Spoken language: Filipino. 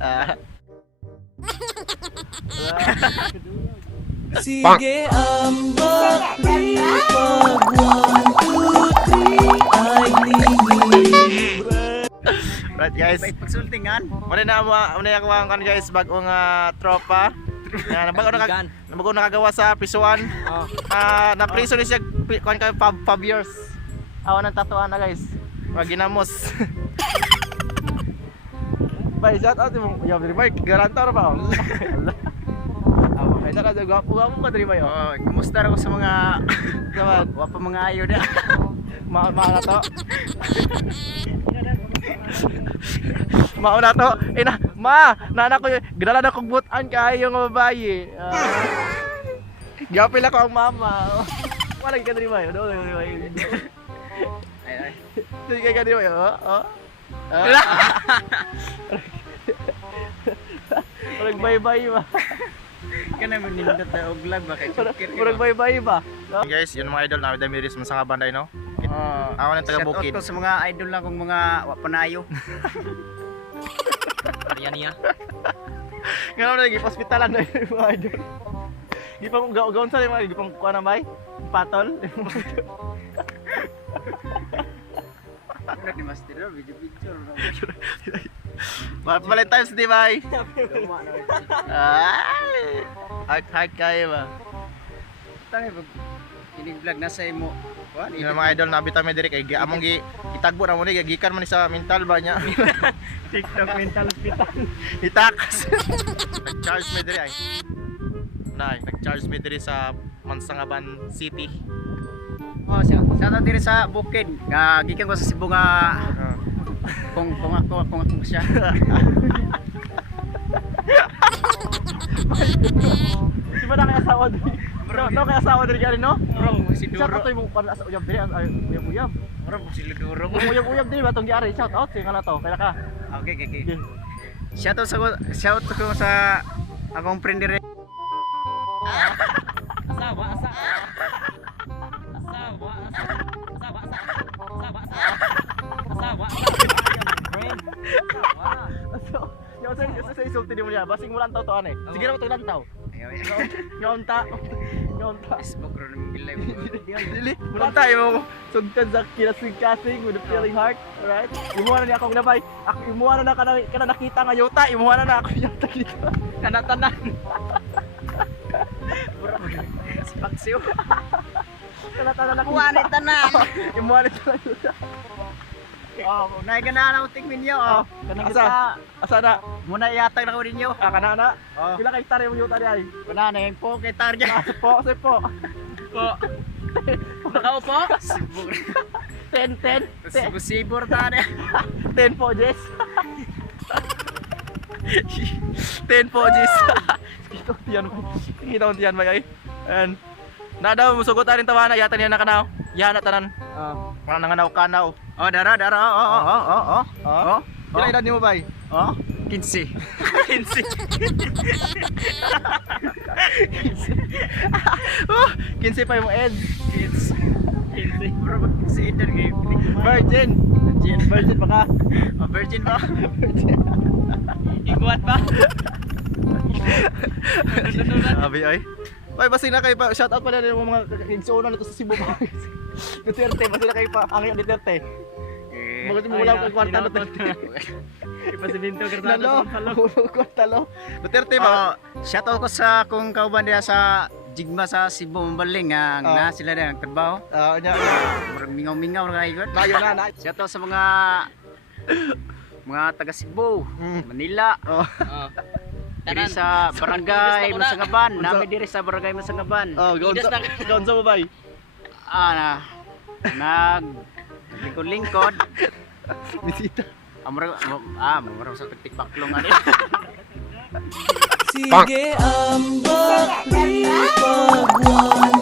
Ah. Sige ambak lipag 1, 2, 3 ay lingid. Right guys. Bait pagsultingan. Muna na ako ang kan guys bagong tropa. Yan, nabago nakagawa sa Pisuan. Oh. Na prison ni siya kuan kay 5 years. Awan ang tatuan na guys. Mga ginamos. Bay, shout out mo. Ya, very much garantor pa. Ay, tara sa gwapo ka diri ba yo? Oh, kumusta raw sa mga Saman, wa pa mga ayo da. na to. Mauna to. Nana ko ginala na kog butan kay yung babae. Gapil ako ang mama. Wala ka diri ba yo? Ay. Sige ka diri ba yo? Murag bye-bye ba? Kana man nindot ta og lag ba kay chukir. Murag bye-bye ba? Guys, yun mga idol na dami ris sa nga banday no. Awan ang taga Bukid. Shout out to sa mga idol lang kung mga wa pa naayo. Ariyan niya. Ngano na gi hospitalan na yung mga idol. Di pa kung gaon sa mga di pa kuha na bay. Patol. Ano ni Master video picture. Valentine's Day bay. Ay. Hard kayo ba? Tangay pag kinig vlog nasa imo. Kuan Yung mga idol na bitaw mi diri kay among itagbo na mo ni gikan man ni sa mental ba niya. TikTok mental hospital. Itakas. Nag-charge mi diri ay. Nag-charge mi diri sa Mansangaban City. Oh, shout out diri sa Bukid. Gikan ko sa Cebu nga kung ako siya. Di ba na kaya asawa diri? No kaya asawa diri gani no? Bro, si Shout Duro. out to imong para sa uyab diri ay uyab. Bro, si Duro. Uyab diri ba tong giari? Shout out sa kana to. Kaya ka. Okay. Shout out ko sa akong friend dire. Yung sa isulti di mo niya, basing mo lang tao to ane. Sige na mo to lantaw. Yonta. Facebook ro nang gilay. Dili, mulang tayo sugtan sa kinasig-kasing with a feeling heart, alright? Imuha na niya akong nabay. Imuha na kana nakita nga yuta, imuha na ako yuta dito. Kanatanan. Bro, si Paksiw. Kana nakita. Kuwanit tanan. Imuha na ito lang yuta. Oh, nay gana na tingin niyo. Oh, kanang Asa na? muna iatag na ko ninyo. Kana na. Oh, Pila kay hektarya yung yuta niya ay? kuna na yung po kay Tarja. Po. Po. Nakaupo? Sibur. 10. Sibur ta na. 10 po, Jess. 10 po, Jess. Kita ko tiyan ba ay? And na daw musugot rin tawana yata niya nakanaw. Yana tanan. Mga nanganaw-kanaw. Oh, dara. Oh. Kila edad ni mo bay? Oh, 15. 15 pa yung ed. 15. Bro, 15 edad kay Virgin pa ka. Oh, virgin ba? Iguat pa. Sabi ay. Bay, basi na kayo pa. Shout out pa na yung mga kigsona nito sa Cebu ba. Duterte, basi na kayo pa. Ang yung Duterte. Bakit mo wala kang kwarta na Ipasimento Nalo, kwarta lo. Duterte ba? Shout out ko sa kung kauban diya sa Jigma sa Cebu Mambaling nga na sila na nagtrabaho. Nya. Murag mingaw-mingaw ra kayo. Layo na. Shout out sa mga taga Cebu, Manila. Oh. Diri sa barangay Masangaban, nami diri sa barangay Masangaban. Oh, gaon sa babay. Lingkod. Bisita. Mura sa tikpak-tiklong ani. Sige ambak lipag 1,